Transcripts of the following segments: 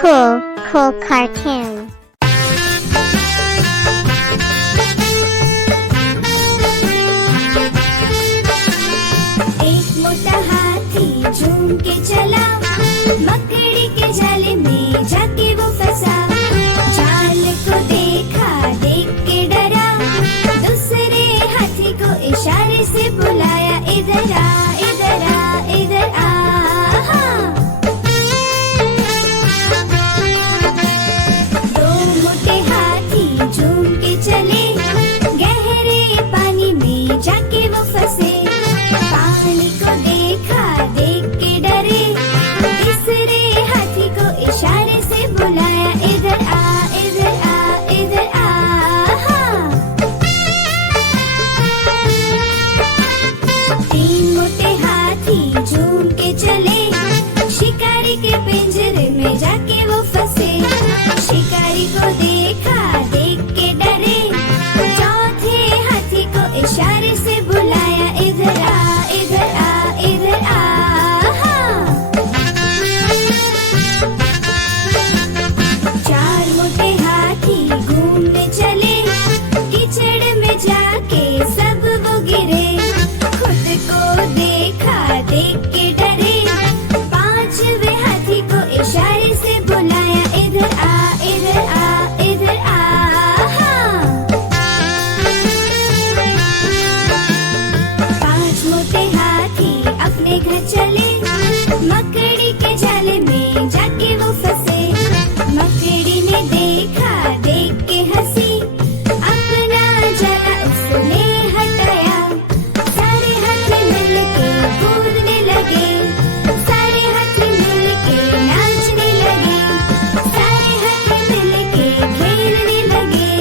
Cool cartoon. एक मोटा हाथी झूम के चला, मकड़ी के जाले में जाके वो फंसा। जाल को देखा, देख के डरा, दूसरे हाथी को इशारे से बुलाया, इधर आ, इधर आ, इधर आ। दो मोटे हाथी झूम के चले, गहरे पानी में जाके वो फंसे। पानी को देखा, देख के डरे, तीसरे हाथी को इशारे से बुलाया, इधर आ, इधर आ, इधर आ। तीन मोटे हाथी झूम के चले, शिकारी के पिंजरे में जाके वो फंसे। शिकारी को देखा, देख के डरे, चौथे हाथी को इशारे से बुलाया, इधर आ, इधर आ, इधर आ। चार मोटे हाथी घूमने चले, कीचड़ में जाके सब वो गिरे। खुद को देखा, देख के डरे, पांचवे हाथी को इशारे से बुलाया, इधर आ, इधर आ, इधर आ। पांच मोटे हाथी अपने घर चले, मकड़ी के जाले में जाके वो फंसे। मकड़ी ने देखा, देख के हंसी, अपना जाला उसने हटाया। सारे हाथी मिलके कूदने लगे, सारे हाथी मिलके नाचने लगे, सारे हाथी मिलके खेलने लगे।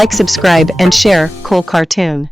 Like, subscribe, and share Cool Cartoon.